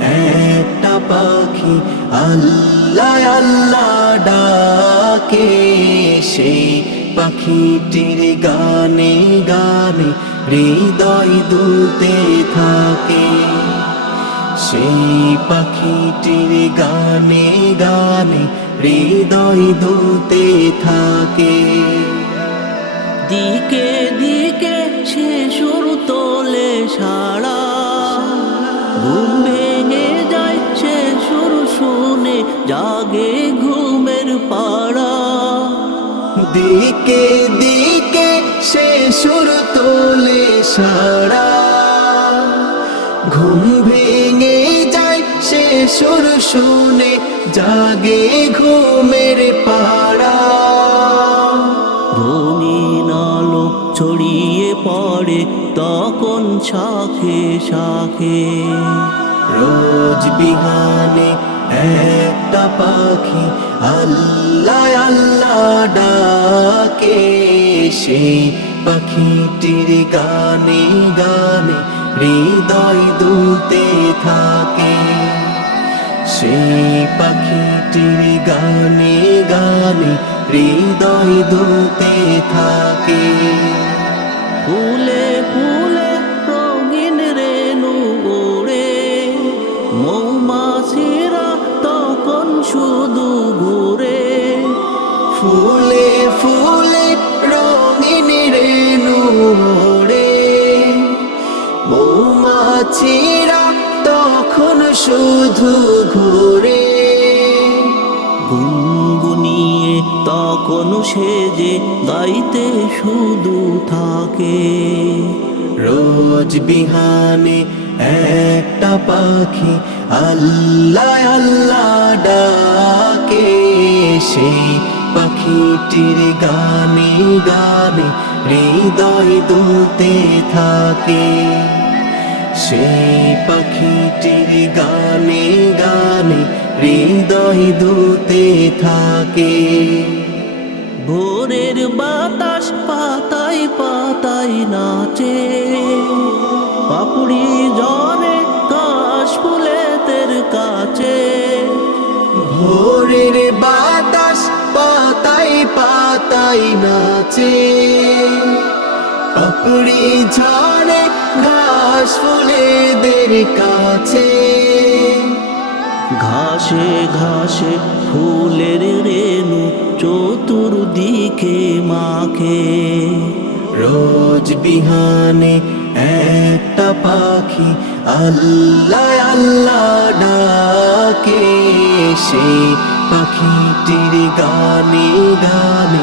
একটা পাখি আল্লাহ আল্লাহ ডাকে। সেই পাখিটির গানে গানে হৃদয় দুলতে থাকে। সেই পাখিটির গানে গানে হৃদয় দুলতে থাকে। দিকে দিকে সে সুর তোলে সারা জাগে ঘুমের পাড়া। দিকে দিকে সে সুর তোলে সারা ঘুম ভেঙে যায় সে সুর শুনে জাগে ঘুমের পাড়া। রঙিন আলো ছড়িয়ে পড়ে তখন শাখে শাখে। রোজ বিহানে একটা পাখি আল্লাহ আল্লাহ ডাকে। সেই পাখিটির গানে গানে হৃদয় দুলতে থাকে। সেই পাখিটির গানে গানে হৃদয় দুলতে থাকে। ফুলে শুধু ফুলে ফুলে রঙিন রেণু ওড়ে মৌমাছিরা তখন শুধু ঘুরে। গুনগুনিয়ে তখন সেজে গাইতে শুধু থাকে। রোজ বিহানে একটা পাখি আল্লাহ সেই পাখিটির গানে গানে হৃদয় দুলতে থাকে। সেই পাখিটির গানে গানে হৃদয় দুলতে থাকে। ভোরের বাতাস পাতায় পাতায় নাচে। পাপড়ি জলে কাশ ফুলেতের কাছে। ভোরের পাতাই নাচে। পাপড়ি ঝড়ে ঘাস ফুলেদের কাছে। ঘাসে ঘাসে ফুলের রেণু চতুর্দিকে মাখে। রোজ বিহানে একটা পাখি আল্লাহ আল্লাহ ডাকে। সেই পাখিটির গানে গানে